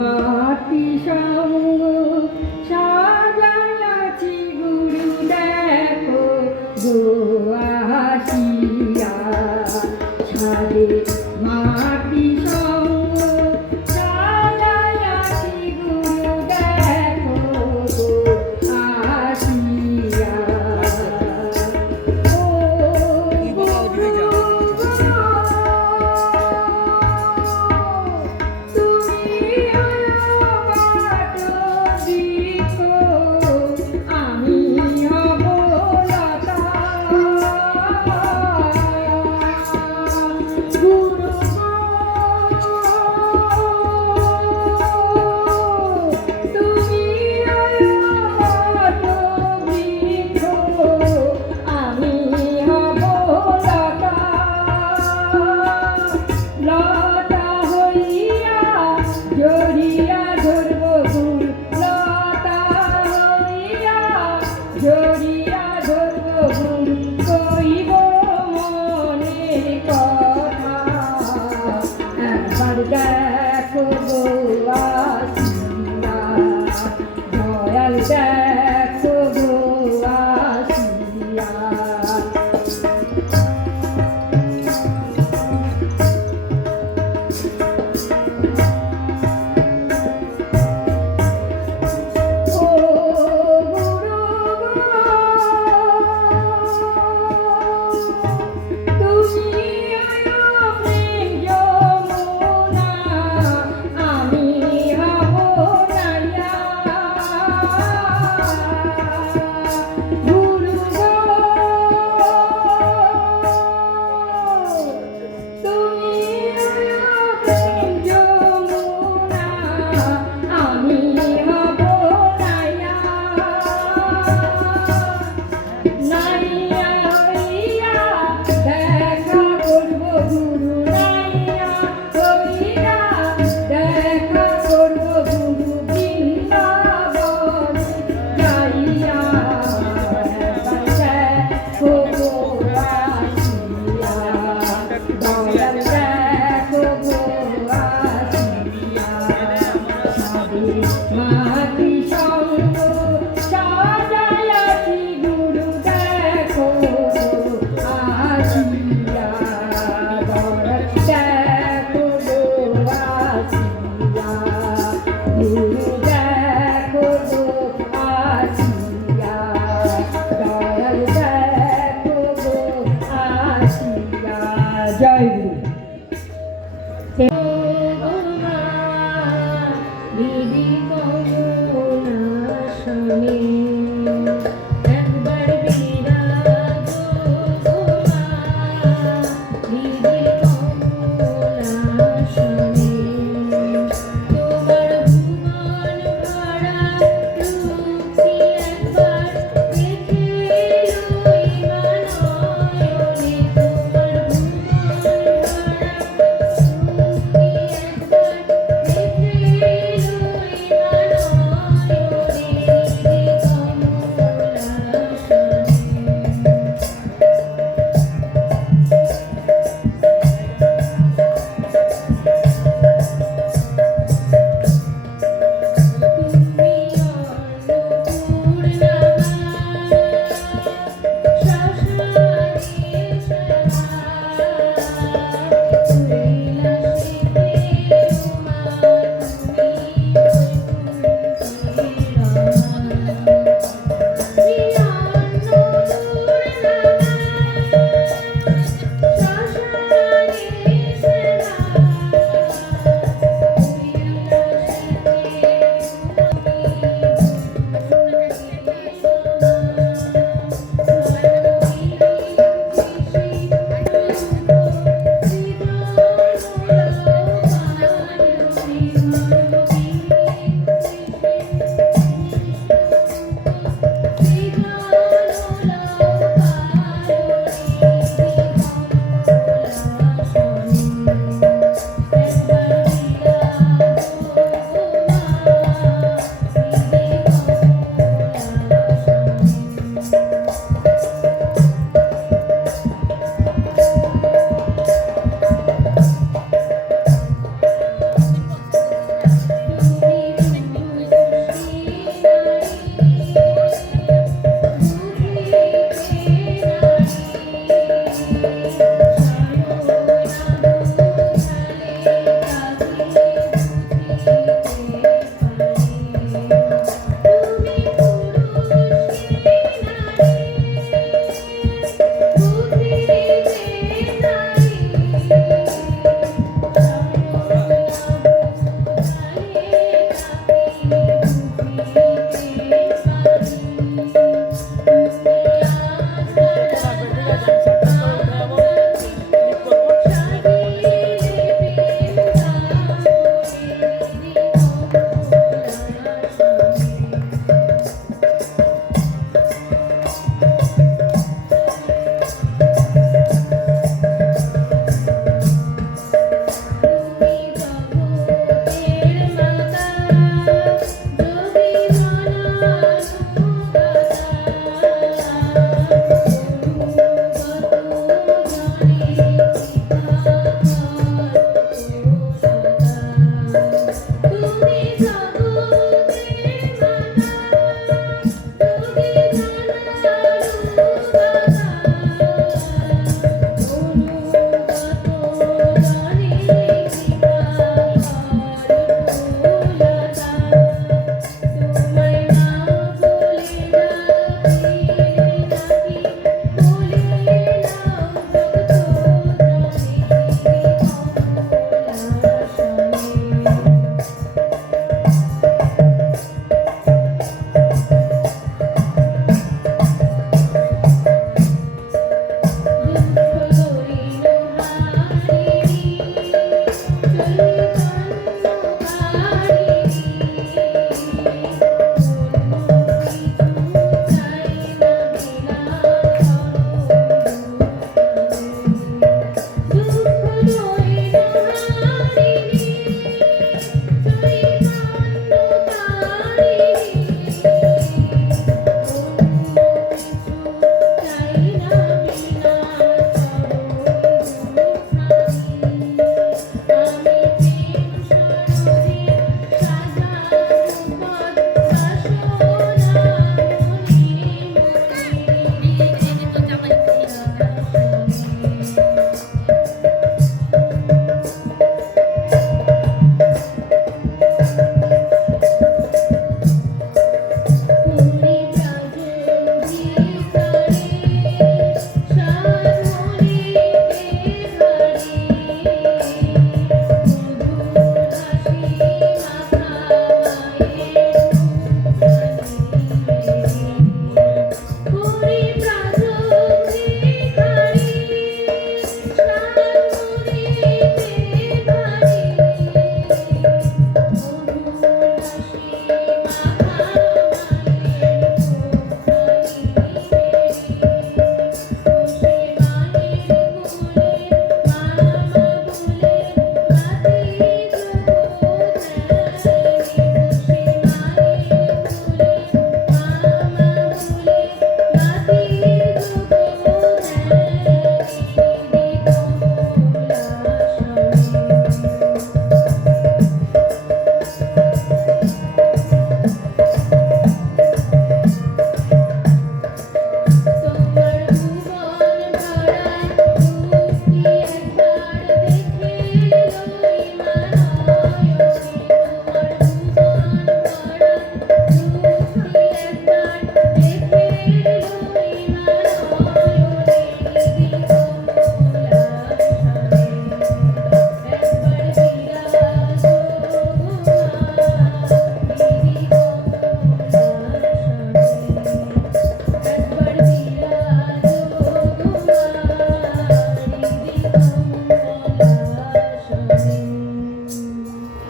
মাটি সঙ্গ সাজাইয়াছি গুরু দেখো গো আসিয়া ছাদে মাটি সঙ্গ সাজাইয়াছি গুরু দেখো গো আসিয়া জড়িয়া ধরব গুরু কইব মনের কথা একবার দেখো গো আসিয়া দয়াল দেখো গো আসিয়া মাটি সঙ্গ সাজাইয়াছি গুরু দেখো আসিয়া দয়াল দেখো আসিয়া গুরু দেখো আসিয়া দয়াল দেখো আসিয়া জয় গুরু। দিদি কমলা শোনে একবার বিরাজ দিদি কমলা শোনে তোমার ভুবন ভরা রূপটি একবার দেখে লই মানয়নে তোমার ভুবন ভরা রূপটি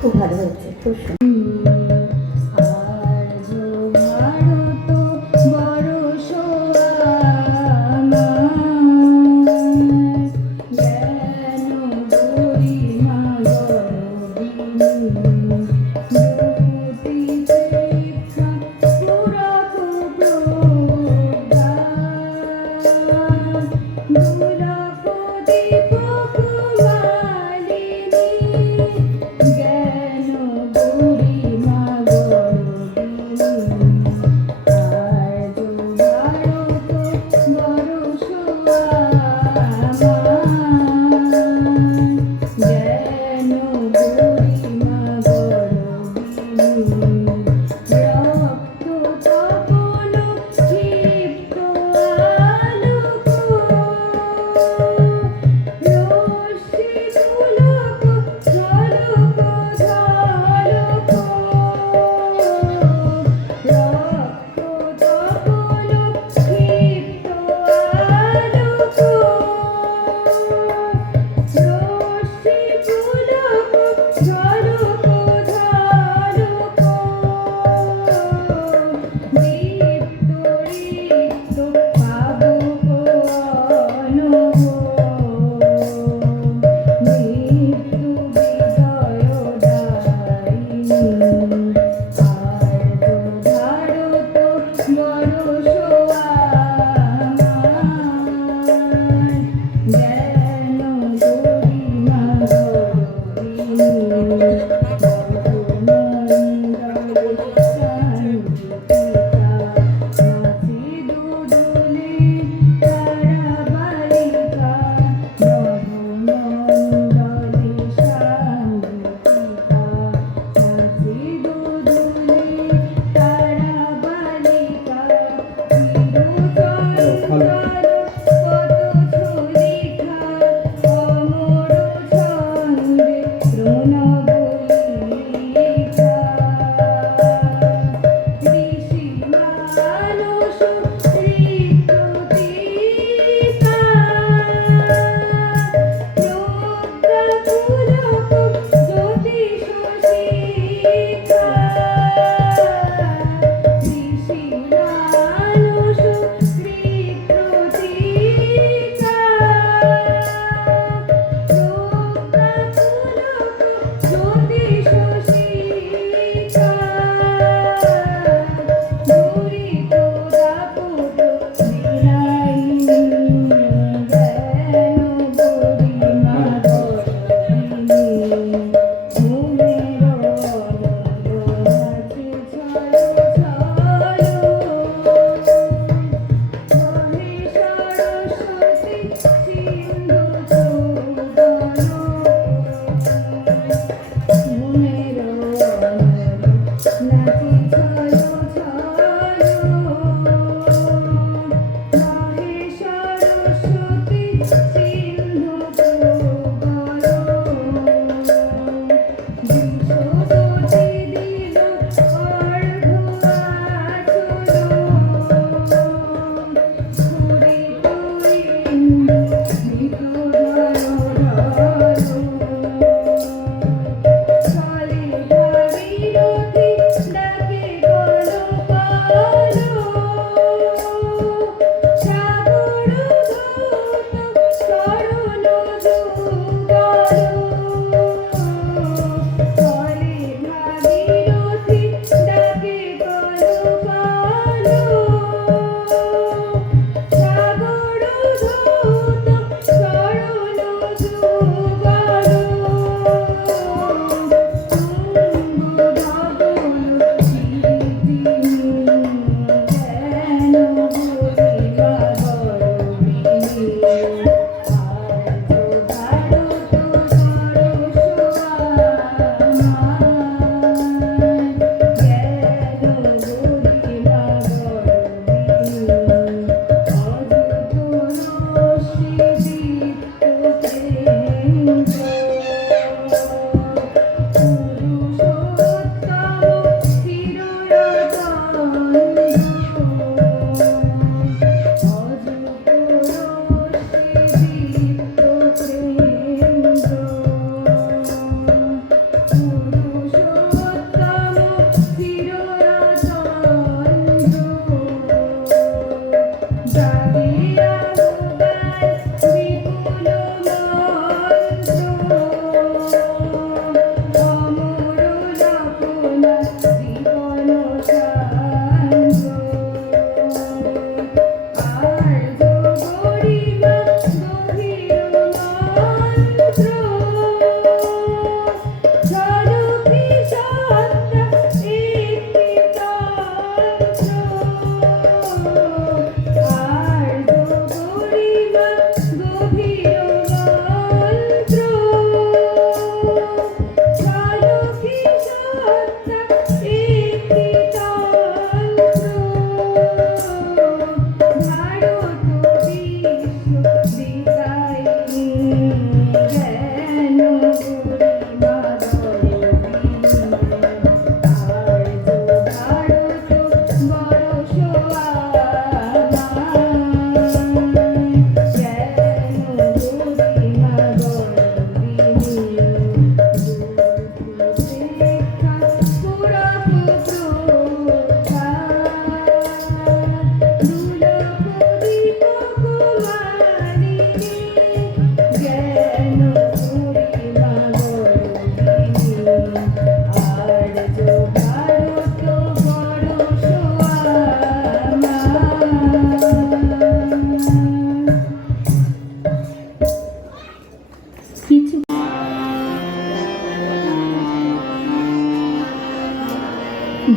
খুব ভালো হয়েছে, খুব সুন্দর।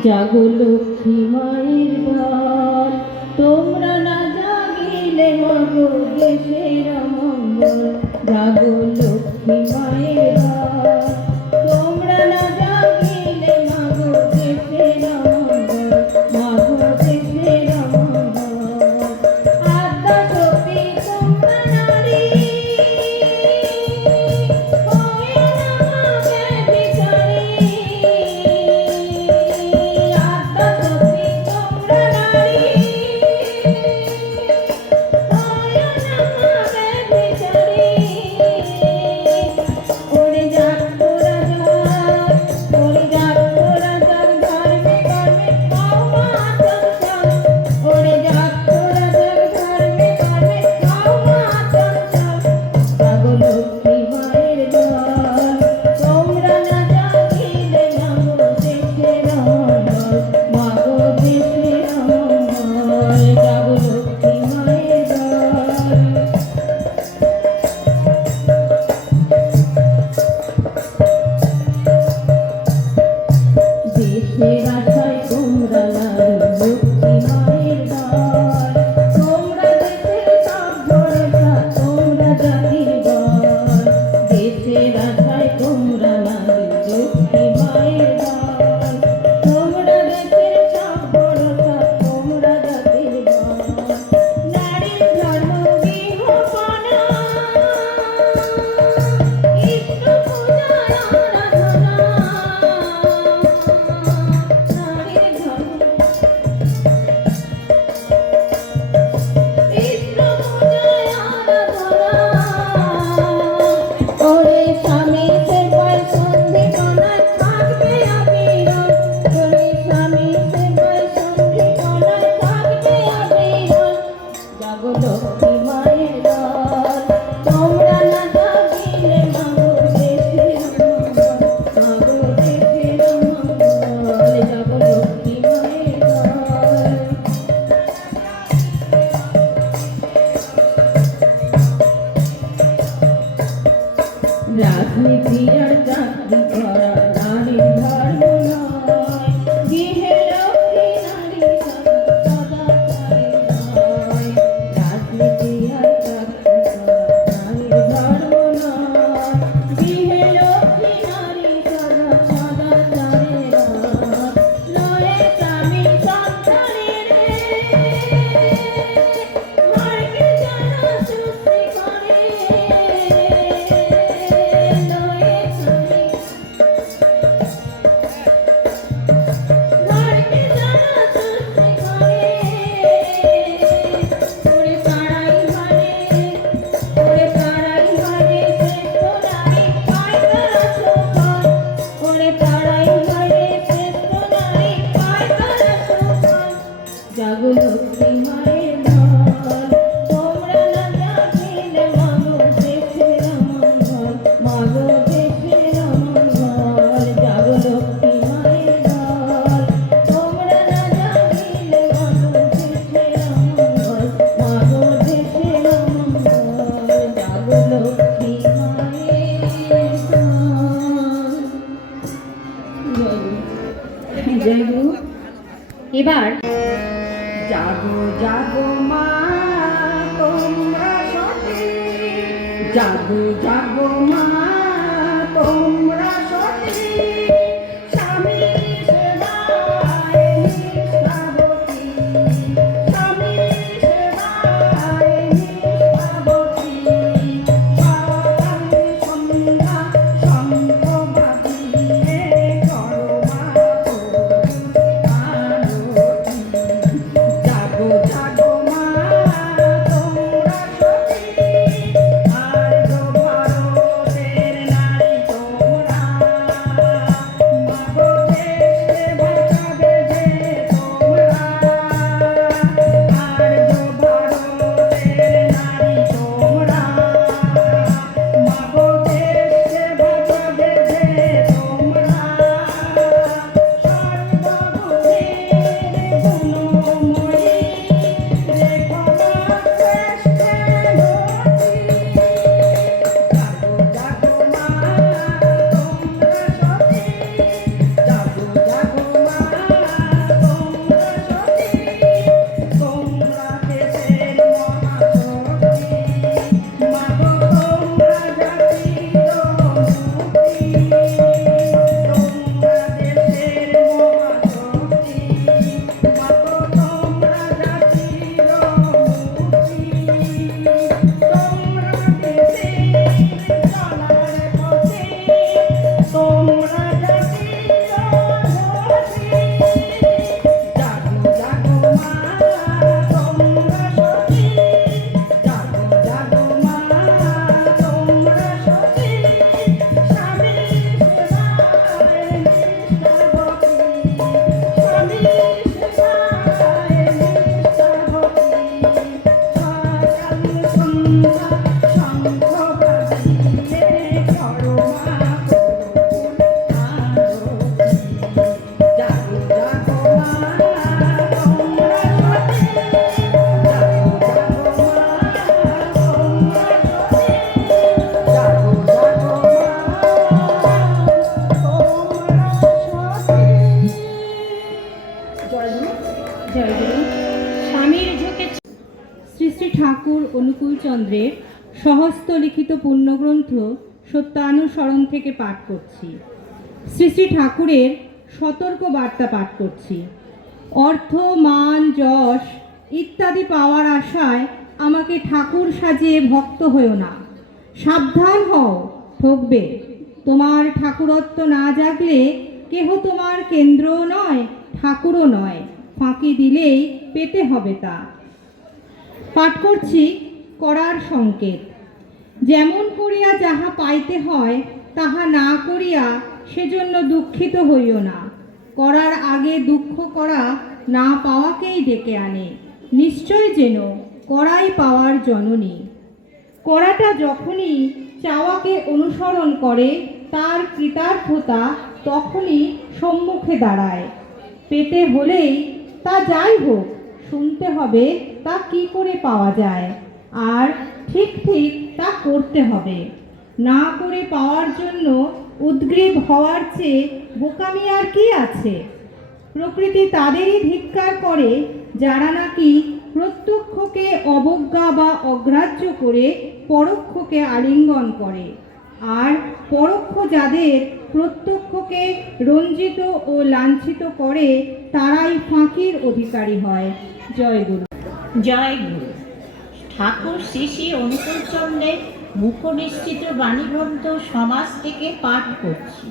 জাগো লক্ষ্মী মায়ের ঘর, তোমরা না জাগিলে মাগো দেশের মঙ্গল। জাগো লক্ষ্মী মায়ের ঘর, তোমরা না জাগিলে মাগো দেশের মঙ্গল, মাগো দেশের মঙ্গল। আদ্যা শক্তি তোমরা নারী, হয়ে নামাবে বিচারী। আদ্যা শক্তি তোমরা নারী, হয়ে নামাবে বিচারী। ওরে যাক তোরা যাক, ওরে যাক তোরা যাক, ধর্মে কর্মে খাও মা চঞ্চল। ওরে যাক তোরা যাক, ধর্মে কর্মে খাও মা চঞ্চল। জাগো লক্ষ্মী মায়ের ঘর, তোমরা না জাগিলে মাগো দেশের মঙ্গল, মাগো দেশের মঙ্গল। জাগো লক্ষ্মী মায়ের ঘর। দেশের আশায় তোমরা নারী, লক্ষ্মী মায়ের ঘর। তোমরা দেশের সব ভরসা, তোমরা জাতির ঘর। দেশের আশায় তোমরা নারী, লক্ষ্মী মায়ের ঘর। তোমরা দেশের সব ভরসা, তোমরা জাতির ঘর। নারীর ধর্ম গৃহপানা, ইষ্ট পূজার আরাধনা। নারীর ধর্ম ইষ্ট পূজার আরাধনা। ওরে স্বামী সেবায় সন্ধিপনায় থাকবে অবিরল। ওরে স্বামী সেবায় সন্ধিপনায় থাকবে অবিরল। জাগো লক্ষ্মী মায়ের ঘর, তোমরা না জাগিলে মাগো দেশের মঙ্গল, মাগো দেশের মঙ্গল। জাগো লক্ষ্মী মায়ের ঘর। রাজনীতি আর চাকরি করা নারীর ধর্ম নয়। গৃহে লক্ষ্মী নারী সদাচারে নয়। রাজনীতি আর চাকরি করা নারীর ধর্ম নয়। গৃহে লক্ষ্মী নারী সদাচারে নয়। নয় স্বামী সন্তানের ঘরকে যারা সৃষ্টি করে। নয় স্বামী ঘরকে যারা সৃষ্টি করে। ওরে পাড়াই ঘরে, ওরে পাড়াই ঘরে শ্রেষ্ঠ নারী পায় তারা সুফল। ওরে পাড়াই ঘরে শ্রেষ্ঠ নারী পায় তারা সুফল। জাগো লক্ষ্মী মায়ের ঘর, তোমরা না জাগিলে মাগো দেশের মঙ্গল, মাগো দেশের মঙ্গল। জাগো লক্ষ্মী মায়ের ঘর, তোমরা না জাগিলে মাগো দেশের মঙ্গল, মাগো দেশের মঙ্গল। জাগো লক্ষ্মী মায়ের ঘর। জয় গুরু। এবার জাগো জাগো মা তোমরা সতী, জাগো জাগো মা তোমরা সতী। স্বামী সেবায় নিষ্ঠাবতী, স্বামী সেবায় নিষ্ঠাবতী। সকাল সন্ধ্যা শঙ্খ বাজিয়ে করো মা আরতি। জাগো জাগো মা তোমরা সতী, আর্য ভারতের নারী তোমরা অনুকূলচন্দ্রের স্বহস্ত লিখিত পুণ্যগ্রন্থ সত্যানুসরণ থেকে পাঠ করছি। শ্রী শ্রী ঠাকুরের সতর্ক বার্তা পাঠ করছি। অর্থ, মান, যশ ইত্যাদি পাওয়ার আশায় আমাকে ঠাকুর সাজিয়ে ভক্ত হও না। সাবধান হও, ঠকবে। তোমার ঠাকুরত্ব না জাগলে কেহ তোমার কেন্দ্রও নয়, ঠাকুরও নয়। ফাঁকি দিলেই পেতে হবে তা। পাঠ করছি করার সংকেত। যেমন করিয়া যাহা পাইতে হয় তাহা না করিয়া সেজন্য দুঃখিত হইও না। করার আগে দুঃখ করা না পাওয়াকেই ডেকে আনে। নিশ্চয় যেন করাই পাওয়ার জননী। করাটা যখনই চাওয়াকে অনুসরণ করে তার কৃতার্থতা তখনই সম্মুখে দাঁড়ায়। পেতে হলেই তা যাই হোক শুনতে হবে তা কি করে পাওয়া যায়, আর ঠিক ঠিক তা করতে হবে। না করে পাওয়ার জন্য উদ্গ্রীব হওয়ার চেয়ে বোকামি আর কি আছে? প্রকৃতি তাদেরই ধিক্কার করে যারা নাকি প্রত্যক্ষকে অবজ্ঞা বা অগ্রাহ্য করে পরোক্ষকে আলিঙ্গন করে, আর পরোক্ষ যাদের প্রত্যক্ষকে রঞ্জিত ও লাঞ্ছিত করে তারাই ফাঁকির অধিকারী হয়। জয় গুরু। জয় গুরু। ঠাকুর শ্রী শ্রী অনুকূলচন্দ্রের মুখনিসৃত বাণীগ্রন্থ সমাজ থেকে পাঠ করছি।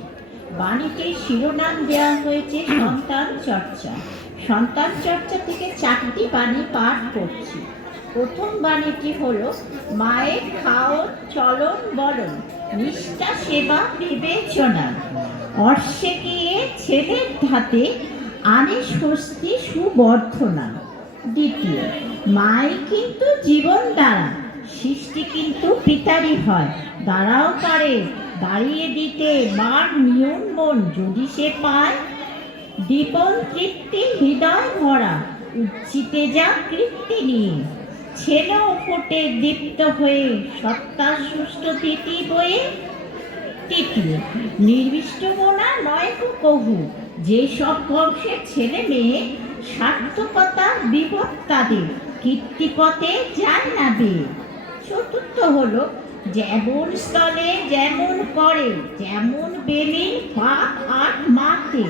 বাণীটির শিরোনাম দেওয়া হয়েছে সন্তান চর্চা। সন্তান চর্চা থেকে 4টি বাণী পাঠ করছি। প্রথম বাণীটি হলো মায়ের খাওন চলন বলন নিষ্ঠা সেবা বিবেচনা অর্শে গিয়ে ছেলের ধাতে আনে স্বস্তি সুবর্ধনা। দ্বিতীয়, মাই কিন্তু জীবন দ্বারা, সৃষ্টি কিন্তু পিতারই হয়। দাঁড়াও পারে দাঁড়িয়ে দিতে মার নিয়ন মন যদি সে পায়। দীপন তৃপ্তি হৃদয় ভরা উচ্ছিতে যা কৃত্তি নিয়ে ছেলেও ফোটে দীপ্ত হয়ে সত্তার সুষ্ঠ তিথি বয়ে। তৃতীয়, নির্বিষ্ট মনা নয় কহু যে সব বংশের ছেলে মেয়ে সার্থকতা বিপদ তাদের কীর্তিপথে যায় না বেয়ে। চতুর্থ হলো যেমন স্থলে যেমন করে যেমন বেমিন পাপ আর মাতে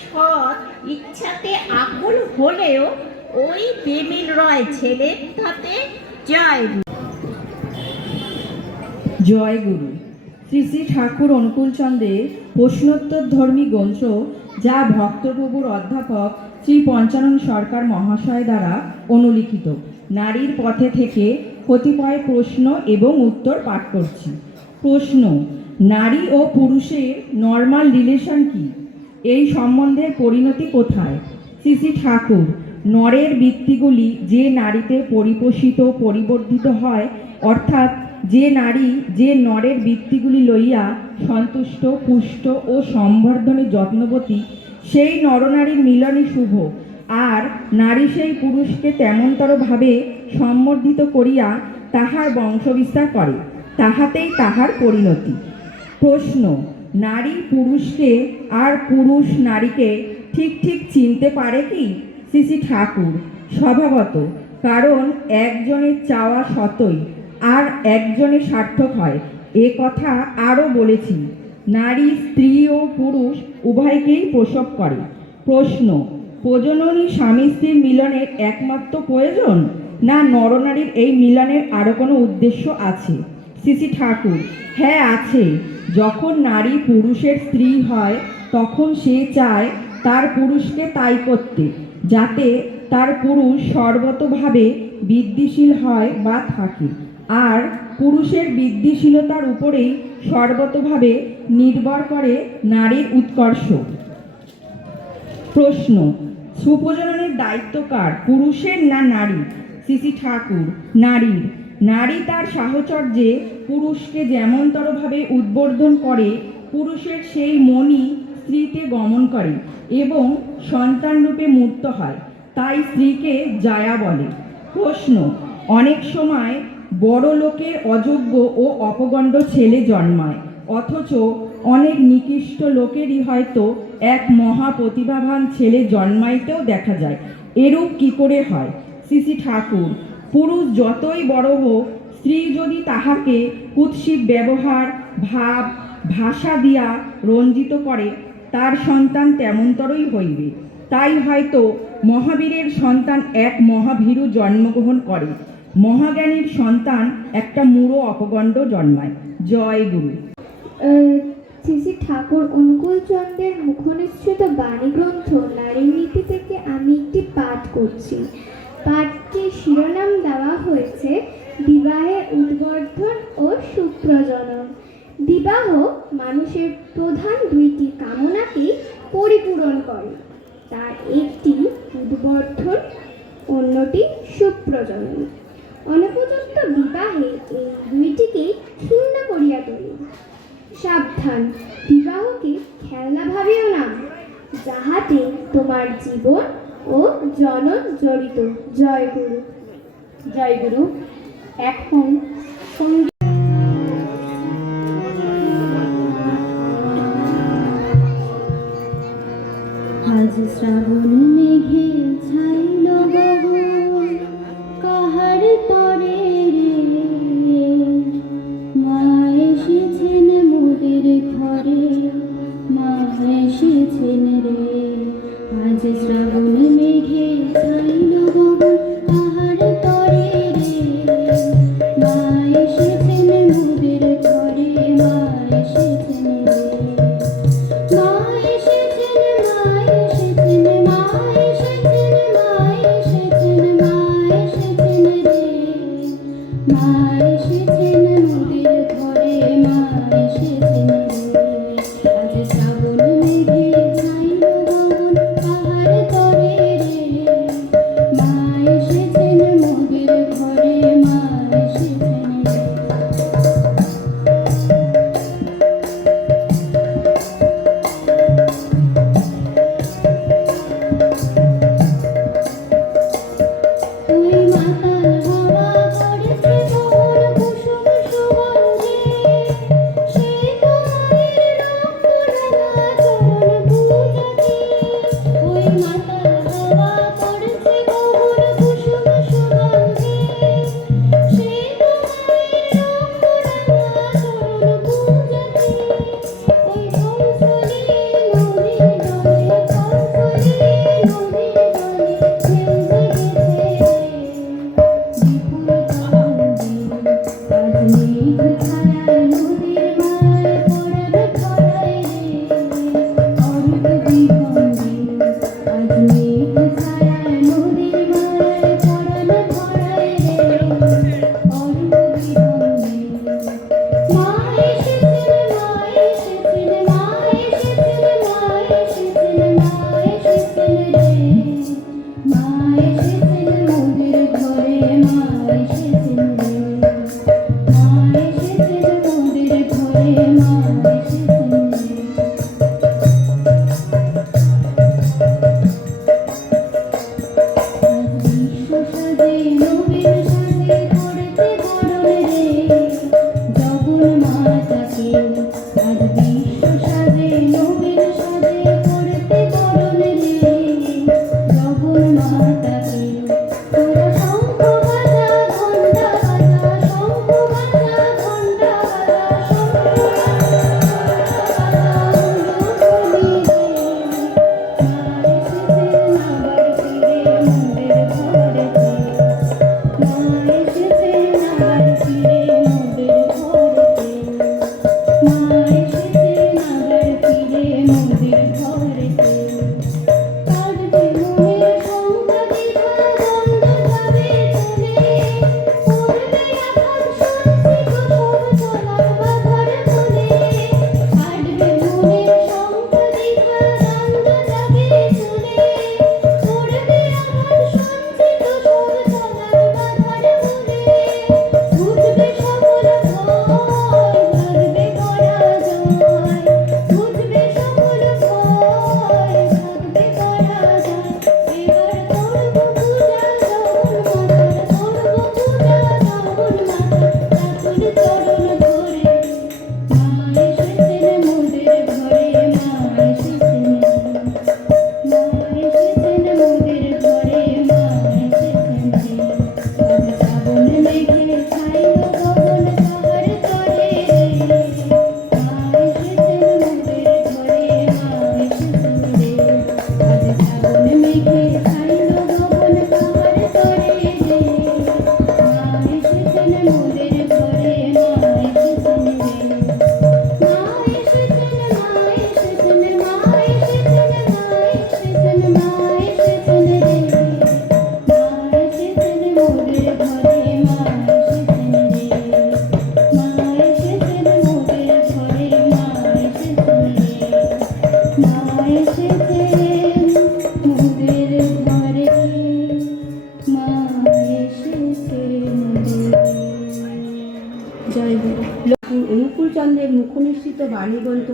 সৎ ইচ্ছাতে আকুল হলেও ওই বেমিল রয় ছেলের ধাতে। জয় গুরু। জয় গুরু। শ্রী শ্রী ঠাকুর অনুকূলচন্দ্রের প্রশ্নোত্তর ধর্মী গ্রন্থ, যা ভক্তপ্রভুর অধ্যাপক শ্রী পঞ্চানন সরকার মহাশয় দ্বারা অনুলিখিত। নারীর পথে থেকে কতিপয় প্রশ্ন এবং উত্তর পাঠ করছি। প্রশ্ন: নারী ও পুরুষের নর্মাল রিলেশন কি? এই সম্বন্ধের পরিণতি কোথায়? শ্রী শ্রী ঠাকুর: নরের বৃত্তিগুলি যে নারীতে পরিপোষিত পরিবর্ধিত হয়, অর্থাৎ যে নারী যে নরের বৃত্তিগুলি লইয়া সন্তুষ্ট পুষ্ট ও সম্বর্ধনে যত্নবতী, সেই নরনারীর মিলনই শুভ। আর নারী সেই পুরুষকে তেমনতরভাবে সম্বর্ধিত করিয়া তাহার বংশবিস্তার করে, তাহাতেই তাহার পরিণতি। প্রশ্ন: নারী পুরুষকে আর পুরুষ নারীকে ঠিক ঠিক চিনতে পারে কি? শ্রী শ্রী ঠাকুর: স্বভাবত, কারণ একজনের চাওয়া সতই আর একজনের সার্থক হয়। এ কথা আরও বলেছি। নারী স্ত্রী ও পুরুষ উভয়কেই প্রসব করে। প্রশ্ন: প্রজননই স্বামী স্ত্রীর মিলনের একমাত্র প্রয়োজন, না নরনারীর এই মিলনের আরও কোনো উদ্দেশ্য আছে? শ্রী শ্রী ঠাকুর: হ্যাঁ আছে। যখন নারী পুরুষের স্ত্রী হয় তখন সে চায় তার পুরুষকে তাই করতে, যাতে তার পুরুষ সর্বতোভাবে বৃদ্ধিশীল হয় বা থাকে, আর পুরুষের বৃদ্ধিশীলতার উপরেই সর্বতোভাবে নির্ভর করে নারীর উৎকর্ষ। প্রশ্ন: সুপ্রজননের দায়িত্ব কার, পুরুষের না নারী? শ্রী শ্রী ঠাকুর: নারীর। নারী তার সাহচর্যে পুরুষকে যেমনতরভাবে উদ্বোধন করে, পুরুষের সেই মনই স্ত্রীতে গমন করে এবং সন্তানরূপে মূর্ত হয়, তাই স্ত্রীকে জায়া বলে। প্রশ্ন: অনেক সময় বড় লোকের অযোগ্য ও অপগণ্ড ছেলে জন্মায়, অথচ অনেক নিকৃষ্ট লোকেরই হয়তো এক মহা প্রতিভাবান ছেলে জন্মাইতেও দেখা যায়। এরূপ কি করে হয়? শ্রী শ্রী ঠাকুর: পুরুষ যতই বড় হোক, স্ত্রী যদি তাহাকে কুৎসিত ব্যবহার, ভাব, ভাষা দিয়া রঞ্জিত করে, তার সন্তান তেমনতরই হইবে। তাই হয়তো মহাবীরের সন্তান এক মহাভীরু জন্মগ্রহণ করে, মহাজ্ঞানীর সন্তান একটা মূঢ় অপগণ্ড জন্মায়। জয় গুরু। শ্রী শ্রী ঠাকুর অনুকূলচন্দ্রের মুখনিসৃত বাণীগ্রন্থ নারীর নীতি থেকে আমি একটি পাঠ করছি। পাঠটির শিরোনাম দেওয়া হয়েছে বিবাহের উদ্বর্ধন ও সুপ্রজনন। বিবাহ মানুষের প্রধান দুইটি কামনাকেই পরিপূরণ করে, তার একটি উদ্বর্ধন, অন্যটি সুপ্রজনন। অনুপযুক্ত বিবাহে এই দুইটিকেই ক্ষুণ্ণ করিয়া তোলে। সাবধান, বিবাহকে খেলনা ভাবিও না, যাহাতে তোমার জীবন ও জনন জড়িত। জয় গুরু। জয় গুরু। এখন সঙ্গীত আজ শ্রাবণ মেঘে ছাইল গগন, কাহার তরে রে মা এসেছেন মোদের ঘরে, মা এসেছেন রে। আজ শ্রাবণ মেঘে ছাইল গগন, কাহার তরে রে মা এসেছেন মোদের ঘরে, মা এসেছেন রে। মা এসেছেন, মা এসেছেন, মা এসেছেন, মা এসেছেন, মা এসেছেন রে। মা এসেছেন মোদের ঘরে, মা এসেছেন রে। আজ শ্রাবণ মেঘে ছাইল গগন, কাহার তরে রে মা এসেছেন মোদের ঘরে, মা এসেছেন রে। ওই মাতাল হাওয়া করেছে মোহন কুসুম সুগন্ধে, সেই তোমাদের রক্তরাঙা চরণ পূজাতে। ওই মাতাল হাওয়া করেছে মোহন কুসুম সুগন্ধে, সেই তোমাদের রক্তরাঙা চরণ পূজাতে। ওই কৌশলী নদীর জলে, কৌশলী নদীর জলে ঢেউ জেগেছে বিপুল তরঙ্গে। আজ মেঘ ছায়ায় নদীর মায় পরাণ খরায় রে অরূপ দিগন্ধে। আজ মেঘ ছায়ায় নদীর মায় পরাণ খরায় রে অরূপ দিগন্ধে। মা এসেছেন, মা এসেছেন, মা এসেছেন, মা এসেছেন, মা এসেছেন রে। মা এসেছেন মোদের ঘরে, মা এসেছেন রে। মা এসেছেন মোদের ঘরে, মা এসেছেন রে। আজ বিশ্ব সাজে নবীন সাজে করেছে বরণ রে জগন মাতাকে। আজ বিশ্ব সাজে নবীন সাজে করেছে বরণ রে জগন মাতাকে। তোরা শঙ্খ বাজা, ঘণ্টা বাজা, শঙ্খ বাজা, ঘণ্টা বাজা, শঙ্খ বাজা, উলুধ্বনি দে। মা এসেছেন আবার ফিরে মোদের ঘরেতে, মা এসেছেন আবার ফিরে মোদের ঘরেতে, মা এসেছেন আবার ফিরে মোদের ঘরেতে। কাঁদবে মনের শঙ্কা দ্বিধা দ্বন্দ্ব যাবে চলে, পড়বে আঘাত সঞ্চিত সব চলার বাধার মনে। কাঁদবে মনের শঙ্কা দ্বিধা দ্বন্দ্ব যাবে চলে, পড়বে আঘাত সঞ্চিত সব চলার বাধার মনে। বুঝবে সকল ভয়, লাগবে পরাজয়, বুঝবে সকল ভয়, বাণীগ্রন্থ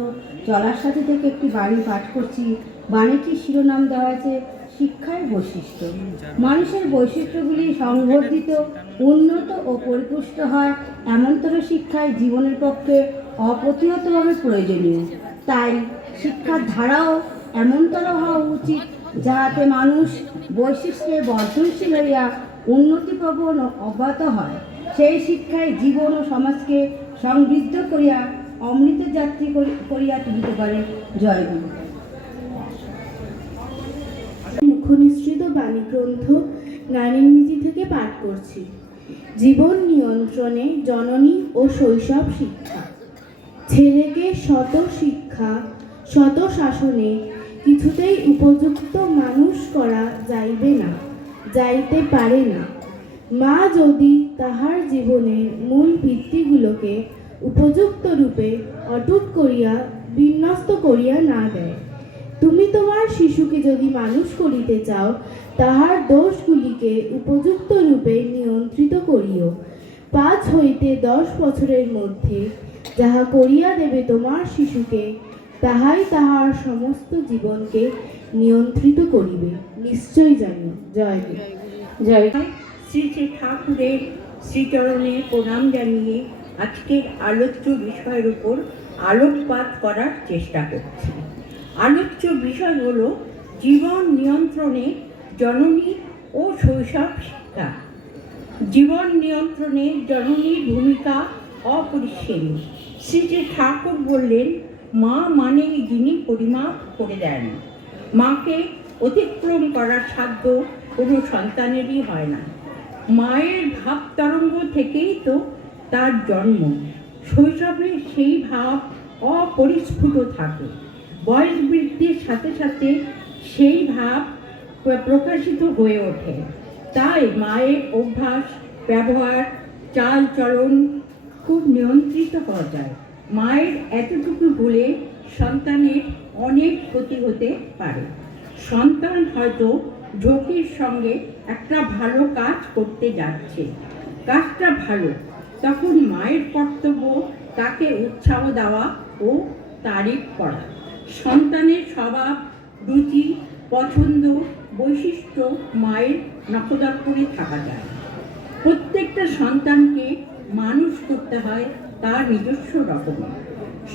চলার সাথে থেকে একটি বাণী পাঠ করছি। বাণীটির শিরোনাম দেওয়া আছে শিক্ষার বৈশিষ্ট্য। মানুষের বৈশিষ্ট্যগুলি সংবর্ধিত, উন্নত ও পরিপুষ্ট হয় এমনতর শিক্ষায় জীবনের পক্ষে অপ্রতিহতভাবে প্রয়োজনীয়। তাই শিক্ষার ধারাও এমনতর হওয়া উচিত যাহাতে মানুষ বৈশিষ্ট্যে বর্ধনশীল হইয়া উন্নতিপ্রবণ ও অব্যাহত হয়। সেই শিক্ষায় জীবন ও সমাজকে সমৃদ্ধ করিয়া অমৃত যাত্রী করিয়া তুলিতে পারে। জয়গুরু। মুখনিসৃত বাণীগ্রন্থ জ্ঞানের নীতি থেকে পাঠ করছি। জীবন নিয়ন্ত্রণে জননী ও শৈশব শিক্ষা। ছেলেকে শত শিক্ষা শত শাসনে কিছুতেই উপযুক্ত মানুষ করা যাইবে না, যাইতে পারে না। মা যদি তাহার জীবনের মূল ভিত্তিগুলোকে উপযুক্ত রূপে অটুট করিয়া বিন্যস্ত করিয়া না দেয়। তুমি তোমার শিশুকে যদি মানুষ করিতে চাও, তাহার দোষগুলিকে উপযুক্ত রূপে নিয়ন্ত্রিত করিও। 5 হইতে 10 বছরের মধ্যে যাহা করিয়া দেবে তোমার শিশুকে, তাহাই তাহার সমস্ত জীবনকে নিয়ন্ত্রিত করিবে। নিশ্চয় জানিও। জয় গুরু। জয় শ্রী শ্রী ঠাকুরের শ্রীচরণে প্রণাম জানিয়ে আজকের আলোচ্য বিষয়ের উপর আলোকপাত করার চেষ্টা করছি। আলোচ্য বিষয় হল জীবন নিয়ন্ত্রণে জননী ও শৈশব শিক্ষা। জীবন নিয়ন্ত্রণে জননীর ভূমিকা অপরিসীম। শ্রী শ্রী ঠাকুর বললেন, মা মানে যিনি পরিমাপ করে দেন। মাকে অতিক্রম করার সাধ্য কোনো সন্তানেরই হয় না। মায়ের ভাব তরঙ্গ থেকেই তো তার জন্ম। শৈশবে সেই ভাব অপরিস্ফুট থাকে। বয়স বৃদ্ধির সাথে সাথে সেই ভাব প্রকাশিত হয়ে ওঠে। তাই মায়ের অভ্যাস, ব্যবহার, চাল চলন খুব নিয়ন্ত্রিত হওয়া যায়। মায়ের এতটুকু ভুলে সন্তানের অনেক ক্ষতি হতে পারে। সন্তান হয়তো ঝোঁকির সঙ্গে একটা ভালো কাজ করতে যাচ্ছে, কাজটা ভালো, তখন মায়ের কর্তব্য তাকে উৎসাহ দেওয়া ও তারিফ করা। সন্তানের স্বভাব, রুচি, পছন্দ, বৈশিষ্ট্য মায়ের নখদর্পণে থাকা যায়। প্রত্যেকটা সন্তানকে মানুষ করতে হয় তার নিজস্ব রকমের।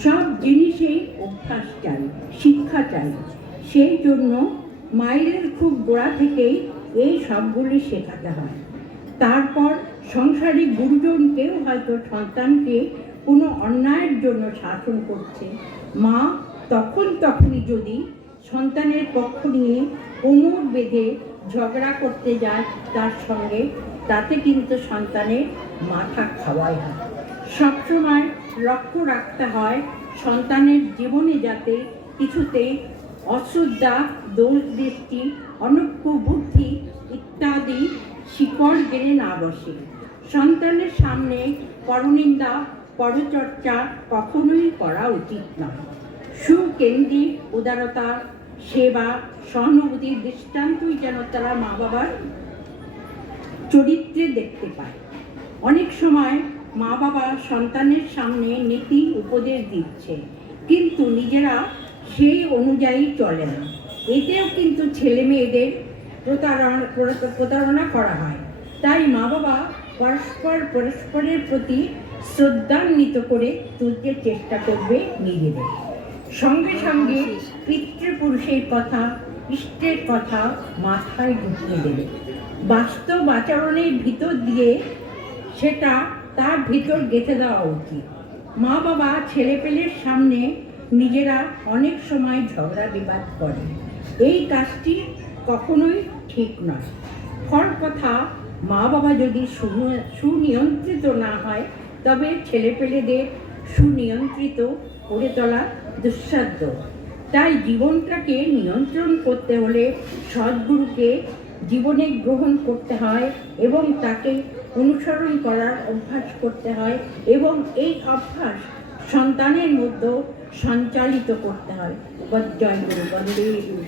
সব জিনিসেই অভ্যাস চাই, শিক্ষা চাই। সেই জন্য মায়ের খুব গোড়া থেকেই এই সবগুলি শেখাতে হয়। তারপর সংসারিক গুরুজনকেও হয়তো সন্তানকে কোনো অন্যায়ের জন্য শাসন করছে, মা তখনই যদি সন্তানের পক্ষ নিয়ে কোমর বেঁধে ঝগড়া করতে যায় তার সঙ্গে, তাতে কিন্তু সন্তানের মাথা খাওয়াই হয়। সবসময় লক্ষ্য রাখতে হয় সন্তানের জীবনে যাতে কিছুতেই অশ্রদ্ধা, দোষ দৃষ্টি, অনৈক্য বুদ্ধি ইত্যাদি শিকড় গেড়ে না বসে। সন্তানের সামনে পরনিন্দা, পরচর্চা কখনোই করা উচিত নয়। সুকেন্দ্রিক উদারতা, সেবা, সহানুভূতির দৃষ্টান্তই যেন তারা মা বাবার চরিত্রে দেখতে পায়। অনেক সময় মা বাবা সন্তানের সামনে নীতি উপদেশ দিচ্ছে, কিন্তু নিজেরা সেই অনুযায়ী চলে না। এতেও কিন্তু ছেলে মেয়েদের প্রতারণা করা হয়। তাই মা বাবা পরস্পরের প্রতি শ্রদ্ধান্বিত করে তুলতে চেষ্টা করবে নিজেদের। সঙ্গে সঙ্গে পিতৃপুরুষের কথা, ইষ্টের কথা মাথায় ঢুকিয়ে দেবে। বাস্তব আচরণের ভিতর দিয়ে সেটা তার ভিতর গেঁথে দেওয়া উচিত। মা বাবা ছেলেপেলের সামনে নিজেরা অনেক সময় ঝগড়া বিবাদ করে। এই কাজটি কখনোই ঠিক নয়। ফল কথা, মা বাবা যদি সুনিয়ন্ত্রিত না হয়, তবে ছেলেপেলেদের সুনিয়ন্ত্রিত করে তোলা দুঃসাধ্য। তাই জীবনটাকে নিয়ন্ত্রণ করতে হলে সদ্গুরুকে জীবনে গ্রহণ করতে হয় এবং তাকে অনুসরণ করার অভ্যাস করতে হয়, এবং এই অভ্যাস সন্তানের মধ্যে সঞ্চালিত করতে হয়। জয় গুরু। বন্দে গুরু।